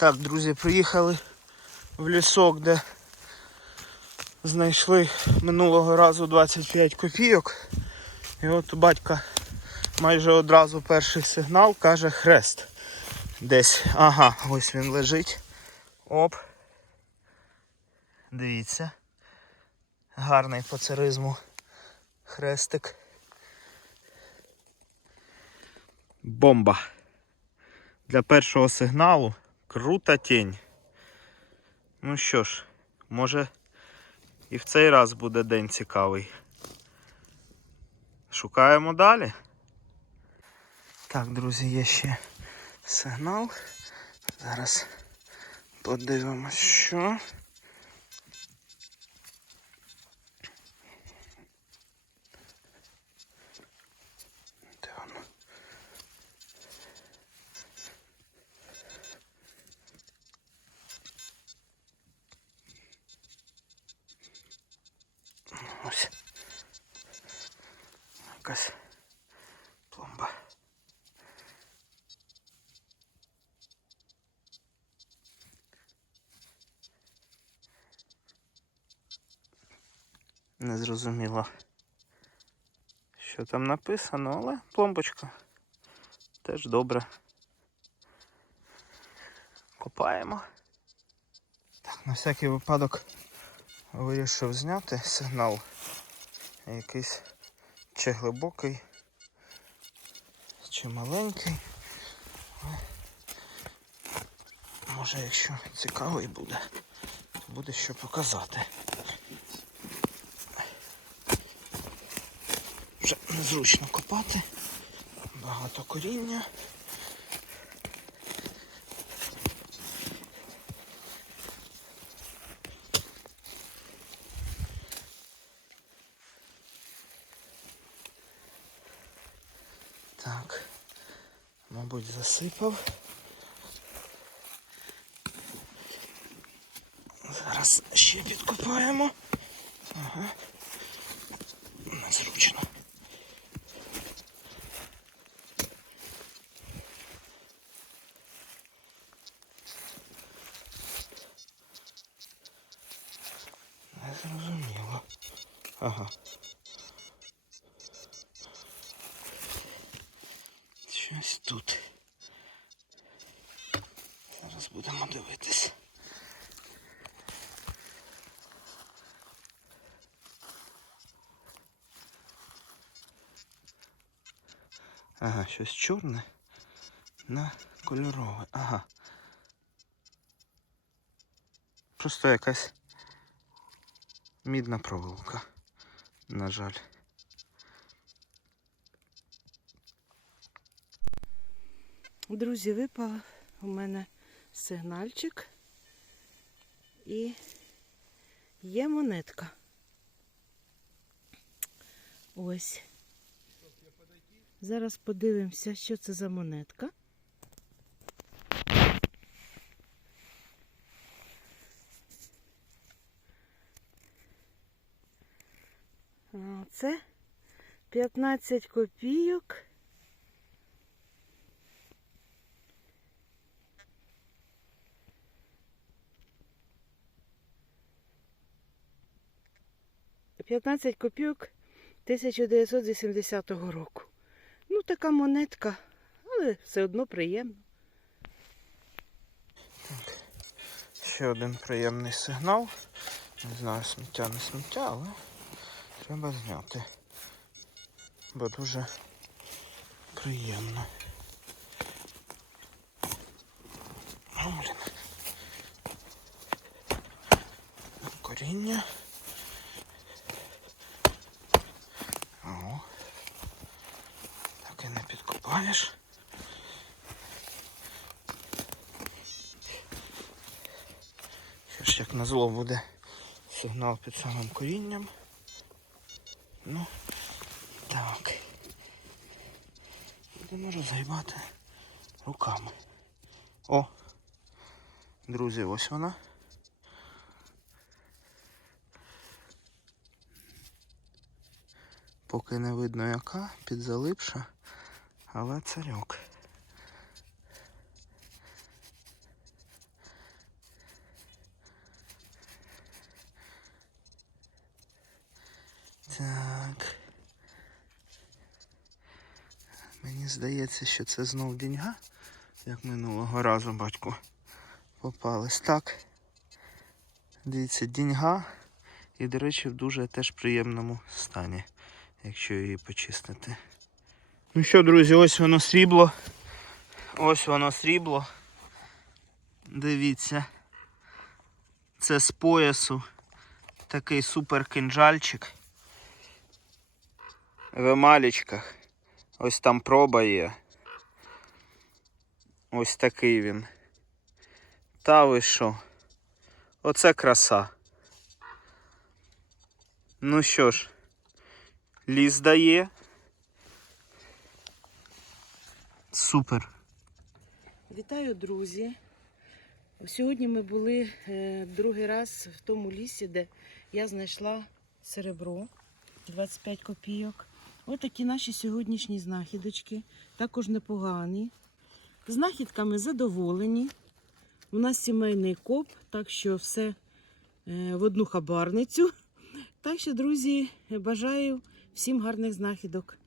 Так, друзі, приїхали в лісок, де знайшли минулого разу 25 копійок. І от батька майже одразу перший сигнал каже хрест. Десь. Ага, ось він лежить. Оп. Дивіться. Гарний по царизму хрестик. Бомба. Для першого сигналу крута тінь. Ну що ж, може і в цей раз буде день цікавий. Шукаємо далі. Так, друзі, є ще сигнал. Зараз подивимось, що. Якась пломба. Не зрозуміло, що там написано, але пломбочка теж добре. Копаємо. Так, на всякий випадок вирішив зняти сигнал. Якийсь чи глибокий, чи маленький. Але Може, якщо цікавий буде, то буде що показати. Вже незручно копати, багато коріння. Мабуть, засипав. Зараз ще підкопаємо. Ага. Незручно. Не зрозуміло. Ага. Щось тут. Зараз будемо дивитись. Ага, щось чорне на кольорове. Ага. Просто якась мідна проволока. На жаль. Друзі, випав у мене сигнальчик і є монетка. Ось. Зараз подивимося, що це за монетка. Це 15 копійок. П'ятнадцять копійок 1980 року. Ну, така монетка, але все одно приємно. Так, Ще один приємний сигнал. Не знаю, сміття не сміття, але треба зняти. Бо дуже приємно. Коріння. О. Так і не Що ж, як назло буде сигнал під самим корінням. Ну, так. Будемо розгибати руками. О! Друзі, ось вона. Поки не видно яка, підзалипша, але царьок. Так. Мені здається, що це знов деньга, як минулого разу батько, попались. Так. Дивіться, деньга. І, до речі, в дуже теж приємному стані, якщо її почистити. Ну що, друзі, ось воно срібло. Ось воно срібло. Дивіться. Це з поясу. Такий супер кинджальчик. В емалічках. Ось там проба є. Ось такий він. Та ви що? Оце краса. Ну що ж, ліс дає. Супер. Вітаю, друзі! Сьогодні ми були е, другий раз в тому лісі, де я знайшла серебро 25 копійок. Ось такі наші сьогоднішні знахідочки, також непогані. Знахідками задоволені. У нас сімейний коп, так що все е, в одну хабарницю. Так що, друзі, бажаю всім гарних знахідок.